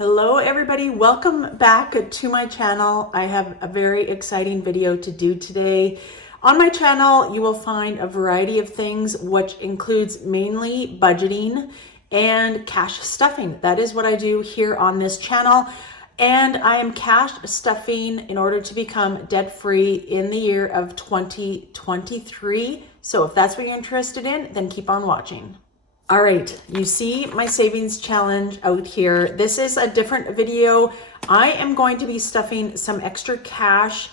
Hello everybody, welcome back to my channel. I have a very exciting video to do today. On my channel, you will find a variety of things, which includes mainly budgeting and cash stuffing. That is what I do here on this channel. And I am cash stuffing in order to become debt-free in the year of 2023. So if that's what you're interested in, then keep on watching. All right, you see my savings challenge out here. This is a different video. I am going to be stuffing some extra cash.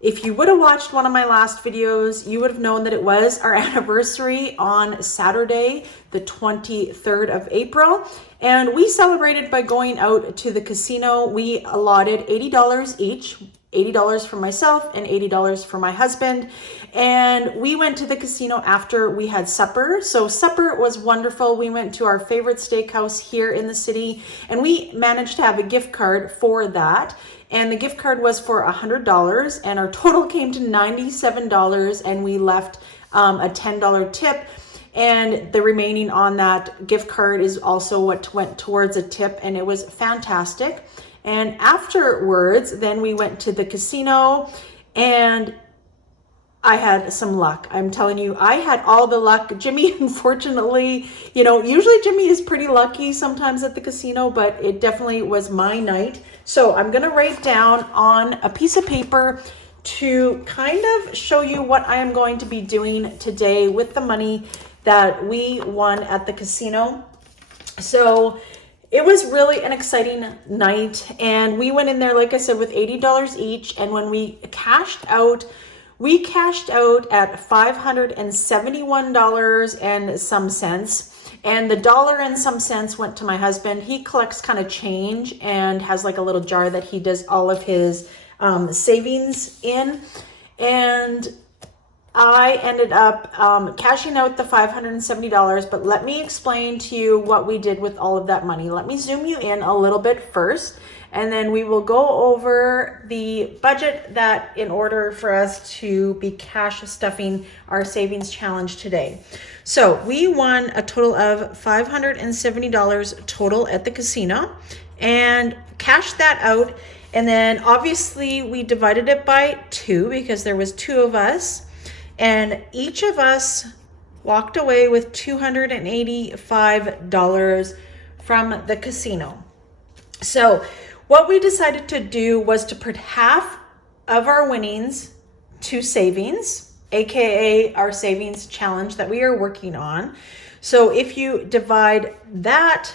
If you would have watched one of my last videos, you would have known that it was our anniversary on Saturday, the 23rd of April. And we celebrated by going out to the casino. We allotted $80 each. $80 for myself and $80 for my husband. And we went to the casino after we had supper. So supper was wonderful. We went to our favorite steakhouse here in the city and we managed to have a gift card for that. And the gift card was for $100 and our total came to $97 and we left a $10 tip. And the remaining on that gift card is also what went towards a tip, and it was fantastic. And afterwards, then we went to the casino and I had some luck. I'm telling you, I had all the luck. Jimmy, unfortunately, usually Jimmy is pretty lucky sometimes at the casino, but it definitely was my night. So I'm going to write down on a piece of paper to kind of show you what I am going to be doing today with the money that we won at the casino. So it was really an exciting night, and we went in there, like I said, with $80 each. And when we cashed out at $571 and some cents. And the dollar and some cents went to my husband. He collects kind of change and has like a little jar that he does all of his savings in. And I ended up cashing out the $570, but let me explain to you what we did with all of that money. Let me zoom you in a little bit first, and then we will go over the budget that in order for us to be cash stuffing our savings challenge today. So we won a total of $570 total at the casino and cashed that out. And then obviously we divided it by 2 because there was 2 of us. And each of us walked away with $285 from the casino. So what we decided to do was to put half of our winnings to savings, aka our savings challenge that we are working on. So if you divide that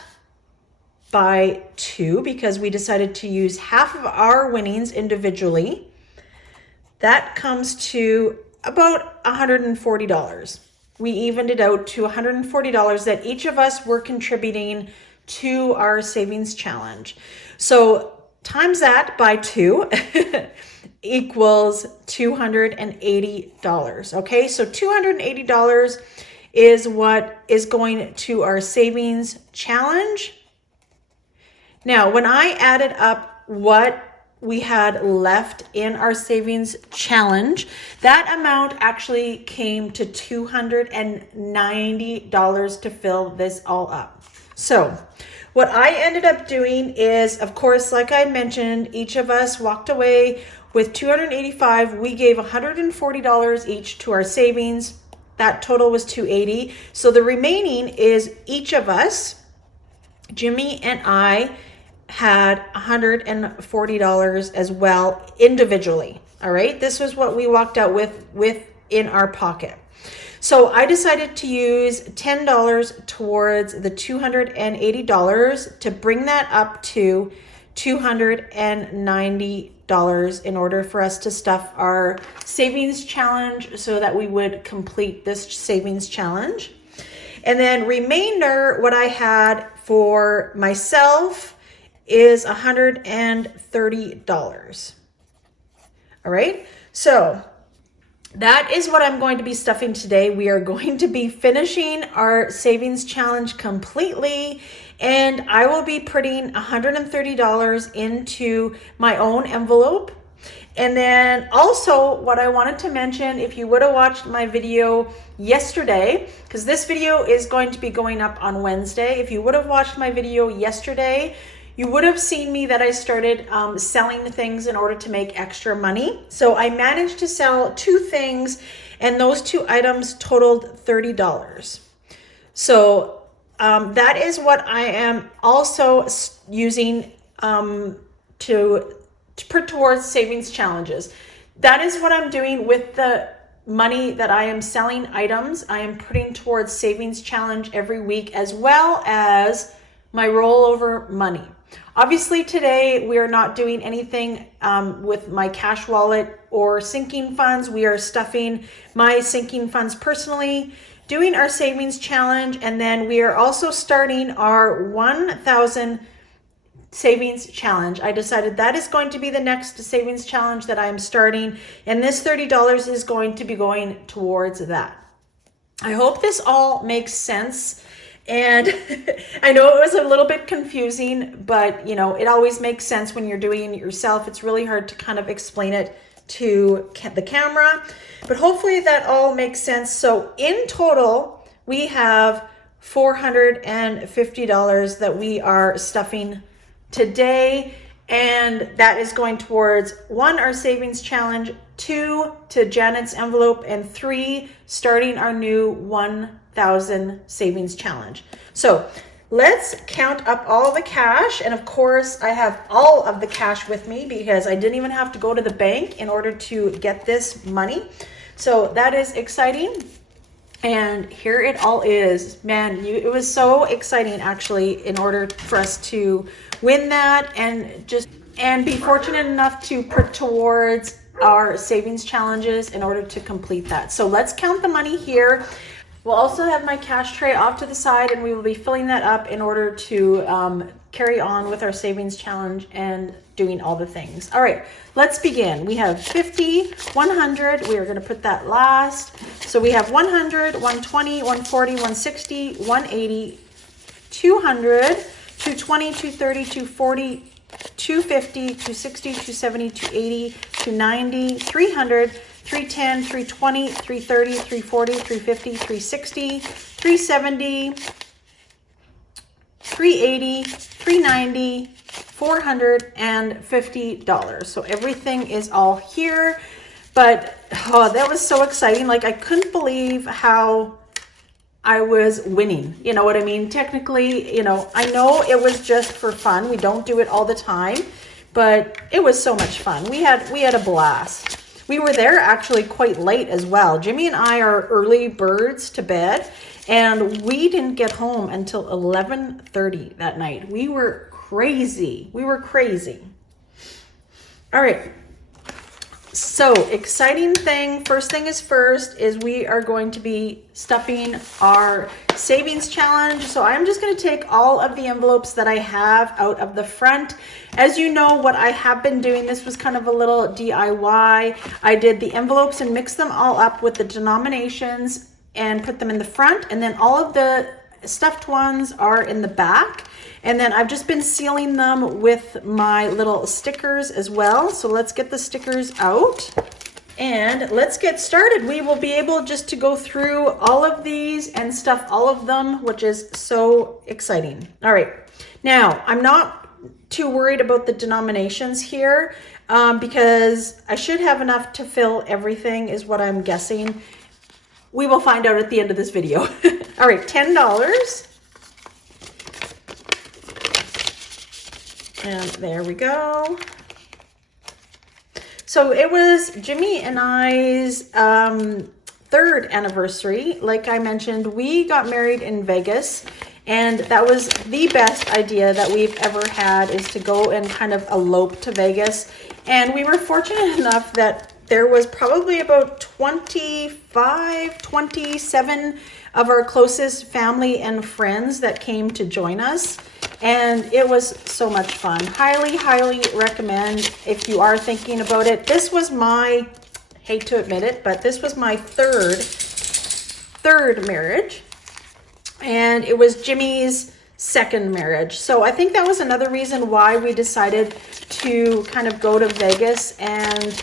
by 2, because we decided to use half of our winnings individually, that comes to about $140. We evened it out to $140 that each of us were contributing to our savings challenge. So times that by 2 equals $280. Okay, so $280 is what is going to our savings challenge. Now, when I added up what we had left in our savings challenge, that amount actually came to $290 to fill this all up. So what I ended up doing is, of course, like I mentioned, each of us walked away with $285. We gave $140 each to our savings. That total was $280. So the remaining is each of us, Jimmy and I, had $140 as well individually. All right, this was what we walked out with in our pocket. So I decided to use $10 towards the $280 to bring that up to $290 in order for us to stuff our savings challenge so that we would complete this savings challenge. And then remainder, what I had for myself is $130. All right, so that is what I'm going to be stuffing today. We are going to be finishing our savings challenge completely, and I will be putting $130 into my own envelope. And then also what I wanted to mention, if you would have watched my video yesterday, because this video is going to be going up on Wednesday. If you would have watched my video yesterday, you would have seen me that I started selling things in order to make extra money. So I managed to sell 2 things, and those 2 items totaled $30. So that is what I am also using to put towards savings challenges. That is what I'm doing with the money that I am selling items. I am putting towards savings challenge every week, as well as my rollover money. Obviously today we are not doing anything with my cash wallet or sinking funds. We are stuffing my sinking funds personally, doing our savings challenge, and then we are also starting our 1,000 savings challenge. I decided that is going to be the next savings challenge that I am starting, and this $30 is going to be going towards that. I hope this all makes sense. And I know it was a little bit confusing, but you know, it always makes sense when you're doing it yourself. It's really hard to kind of explain it to the camera, but hopefully that all makes sense. So in total, we have $450 that we are stuffing today, and that is going towards 1, our savings challenge, 2, to Janet's envelope, and 3, starting our new 1,000 savings challenge. So let's count up all the cash. And of course I have all of the cash with me because I didn't even have to go to the bank in order to get this money. So that is exciting. And here it all is. Man, it was so exciting actually, in order for us to win that and be fortunate enough to put towards our savings challenges in order to complete that. So let's count the money here. We'll also have my cash tray off to the side, and we will be filling that up in order to carry on with our savings challenge and doing all the things. All right, let's begin. We have 50, 100. We are going to put that last. So we have 100, 120, 140, 160, 180, 200, 220, 230, 240, 250, 260, 270, 280, 290, 300, 310, 320, 330, 340, 350, 360, 370, 380, 390, $450. So everything is all here. But oh, that was so exciting. Like, I couldn't believe how I was winning. You know what I mean? Technically, you know, I know it was just for fun. We don't do it all the time, but it was so much fun. We had a blast. We were there actually quite late as well. Jimmy and I are early birds to bed, and we didn't get home until 11:30 that night. We were crazy. We were crazy. All right. So exciting thing, first thing is first, is we are going to be stuffing our savings challenge. So I'm just going to take all of the envelopes that I have out of the front. As you know, what I have been doing, this was kind of a little DIY. I did the envelopes and mixed them all up with the denominations and put them in the front, and then all of the stuffed ones are in the back. And then I've just been sealing them with my little stickers as well. So let's get the stickers out and let's get started. We will be able just to go through all of these and stuff all of them, which is so exciting. All right. Now, I'm not too worried about the denominations here because I should have enough to fill everything, is what I'm guessing. We will find out at the end of this video. All right, $10. And there we go. So it was Jimmy and I's third anniversary. Like I mentioned, we got married in Vegas, and that was the best idea that we've ever had, is to go and kind of elope to Vegas. And we were fortunate enough that there was probably about 27 of our closest family and friends that came to join us. And it was so much fun. Highly, highly recommend if you are thinking about it. This was my, hate to admit it, but this was my third marriage. And it was Jimmy's second marriage. So I think that was another reason why we decided to kind of go to Vegas and,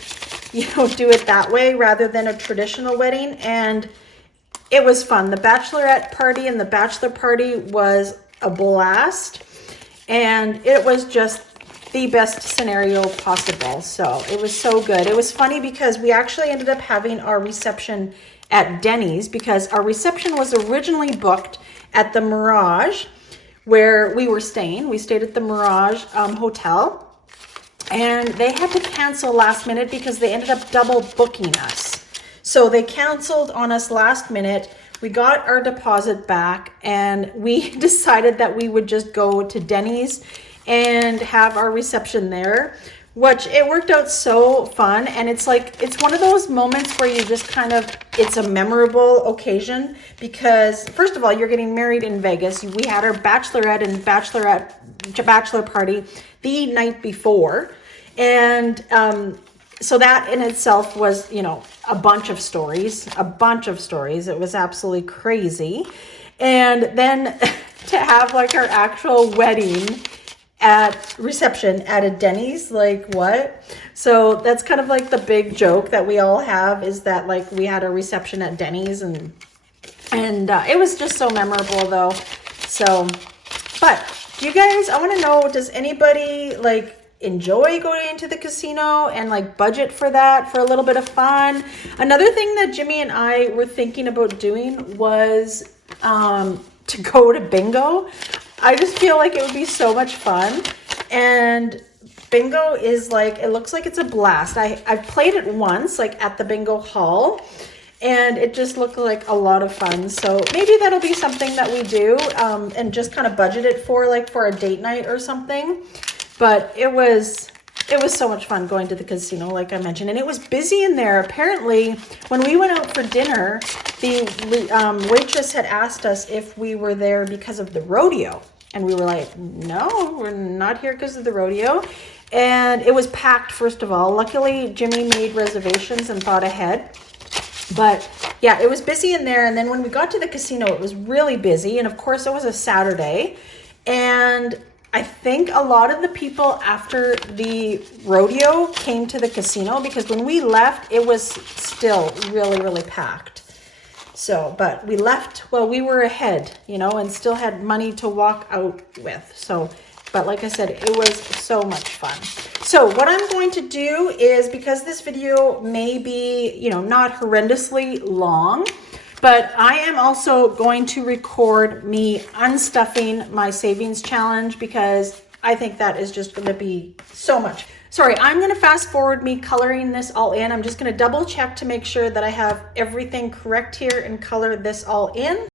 you know, do it that way rather than a traditional wedding. And it was fun. The bachelorette party and the bachelor party was a blast. and it was just the best scenario possible. So it was so good. It was funny because we actually ended up having our reception at Denny's, because our reception was originally booked at the Mirage where we were staying. We stayed at the Mirage Hotel, and they had to cancel last minute because they ended up double booking us. So they canceled on us last minute. We got our deposit back, and we decided that we would just go to Denny's and have our reception there, which it worked out so fun. And it's like, it's one of those moments where you just kind of, it's a memorable occasion, because first of all, you're getting married in Vegas. We had our bachelorette and bachelor party the night before. And so that in itself was, you know, a bunch of stories. It was absolutely crazy. And then to have like our actual wedding at reception at a Denny's, like what? So that's kind of like the big joke that we all have, is that like we had a reception at Denny's, and it was just so memorable though. So, but do you guys, I want to know, does anybody like enjoy going into the casino and like budget for that for a little bit of fun? Another thing that Jimmy and I were thinking about doing was to go to bingo. I just feel like it would be so much fun. And bingo is like, it looks like it's a blast. I've played it once, like at the bingo hall, and it just looked like a lot of fun. So maybe that'll be something that we do, and just kind of budget it for like for a date night or something. But it was so much fun going to the casino, like I mentioned, and it was busy in there. Apparently, when we went out for dinner, the waitress had asked us if we were there because of the rodeo. And we were like, no, we're not here because of the rodeo. And it was packed, first of all. Luckily, Jimmy made reservations and thought ahead. But yeah, it was busy in there. And then when we got to the casino, it was really busy. And of course, it was a Saturday. And I think a lot of the people after the rodeo came to the casino, because when we left, it was still really, really packed. So, but we left, well, we were ahead, you know, and still had money to walk out with. So, but like I said, it was so much fun. So what I'm going to do is, because this video may be, you know, not horrendously long, but I am also going to record me unstuffing my savings challenge, because I think that is just going to be so much. Sorry, I'm going to fast forward me coloring this all in. I'm just going to double check to make sure that I have everything correct here and color this all in.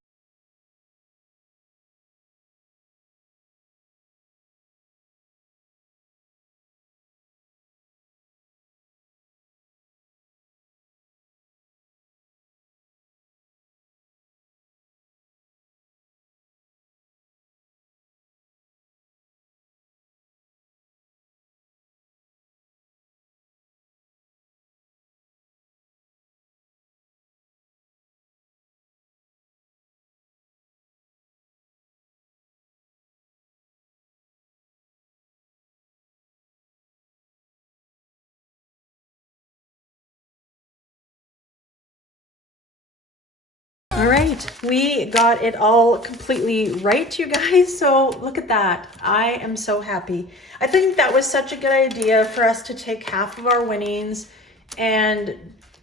All right, we got it all completely right, you guys. So look at that. I am so happy. I think that was such a good idea for us to take half of our winnings and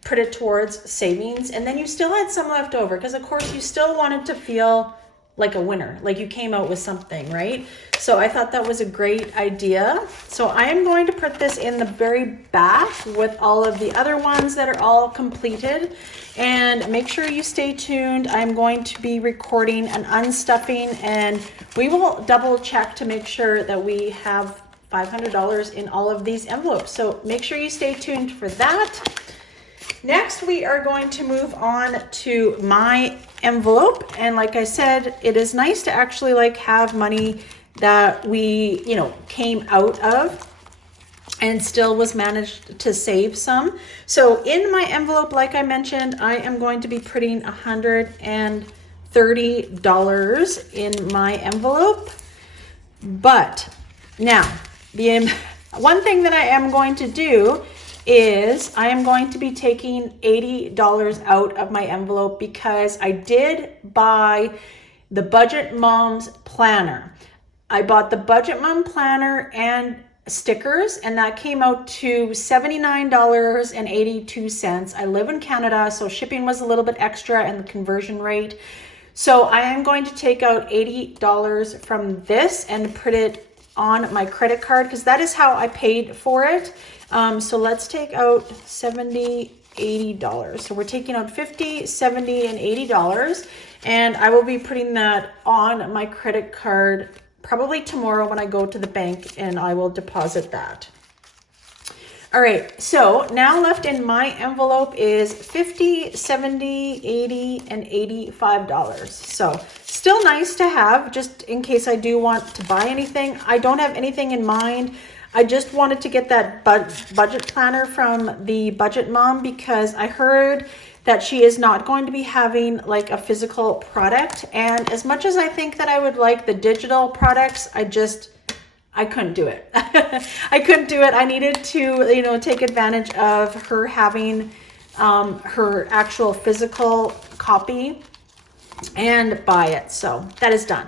put it towards savings. And then you still had some left over, because of course you still wanted to feel like a winner, like you came out with something, right? So I thought that was a great idea. So I am going to put this in the very back with all of the other ones that are all completed. And make sure you stay tuned. I'm going to be recording an unstuffing, and we will double check to make sure that we have $500 in all of these envelopes. So make sure you stay tuned for that. Next, we are going to move on to my envelope. And like I said, it is nice to actually like have money that we, you know, came out of and still was managed to save some. So in my envelope, like I mentioned, I am going to be putting $130 in my envelope. But now, the one thing that I am going to do is I am going to be taking $80 out of my envelope, because I did buy the Budget Moms Planner. I bought the Budget Mom planner and stickers, and that came out to $79.82. I live in Canada, so shipping was a little bit extra and the conversion rate. So I am going to take out $80 from this and put it on my credit card because that is how I paid for it. So let's take out $70, $80. So we're taking out $50, $70, and $80. And I will be putting that on my credit card probably tomorrow when I go to the bank, and I will deposit that. All right, so now left in my envelope is $50, $70, $80, and $85. So still nice to have just in case I do want to buy anything. I don't have anything in mind. I just wanted to get that budget planner from the Budget Mom because I heard that she is not going to be having like a physical product. And as much as I think that I would like the digital products, I couldn't do it. I couldn't do it. I needed to, take advantage of her having her actual physical copy and buy it. So that is done.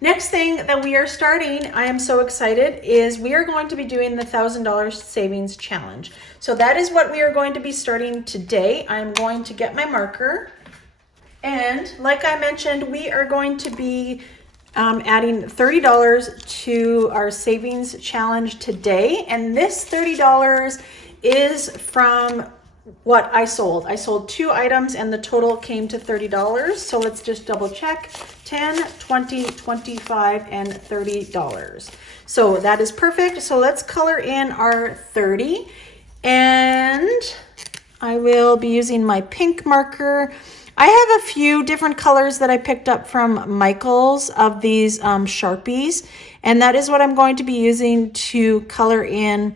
Next thing that we are starting, I am so excited, is we are going to be doing the $1,000 savings challenge. So that is what we are going to be starting today. I'm going to get my marker. And like I mentioned, we are going to be adding $30 to our savings challenge today. And this $30 is from what I sold. I sold 2 items and the total came to $30. So let's just double check. 10, 20, 25, and $30. So that is perfect. So let's color in our 30. And I will be using my pink marker. I have a few different colors that I picked up from Michael's of these Sharpies. And that is what I'm going to be using to color in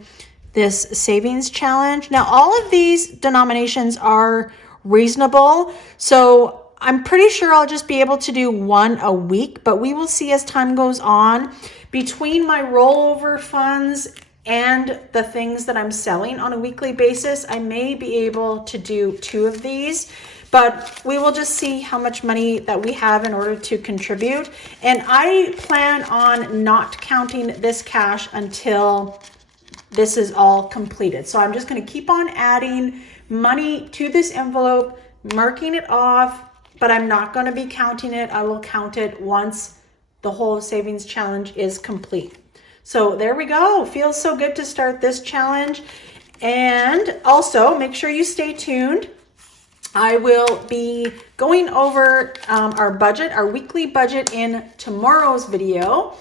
this savings challenge. Now, all of these denominations are reasonable. So I'm pretty sure I'll just be able to do one a week, but we will see as time goes on. Between my rollover funds and the things that I'm selling on a weekly basis, I may be able to do 2 of these, but we will just see how much money that we have in order to contribute. And I plan on not counting this cash until this is all completed. So I'm just going to keep on adding money to this envelope, marking it off, but I'm not going to be counting it. I will count it once the whole savings challenge is complete. So there we go. Feels so good to start this challenge. And also make sure you stay tuned. I will be going over our budget, our weekly budget in tomorrow's video.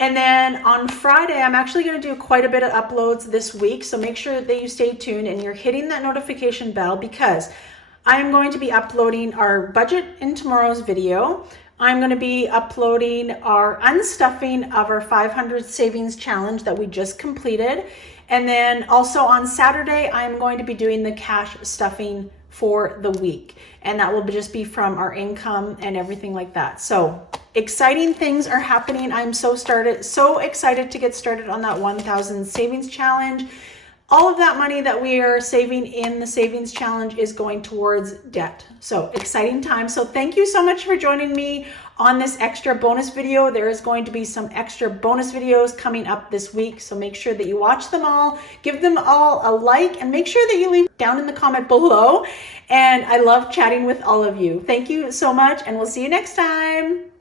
And then on Friday, I'm actually going to do quite a bit of uploads this week. So make sure that you stay tuned and you're hitting that notification bell because I'm going to be uploading our budget in tomorrow's video. I'm going to be uploading our unstuffing of our 500 savings challenge that we just completed. And then also on Saturday, I'm going to be doing the cash stuffing for the week. And that will just be from our income and everything like that. So exciting things are happening. I'm so excited to get started on that 1,000 savings challenge. All of that money that we are saving in the savings challenge is going towards debt. So exciting time. So thank you so much for joining me on this extra bonus video. There is going to be some extra bonus videos coming up this week. So make sure that you watch them all, give them all a like, and make sure that you leave down in the comment below. And I love chatting with all of you. Thank you so much, and we'll see you next time.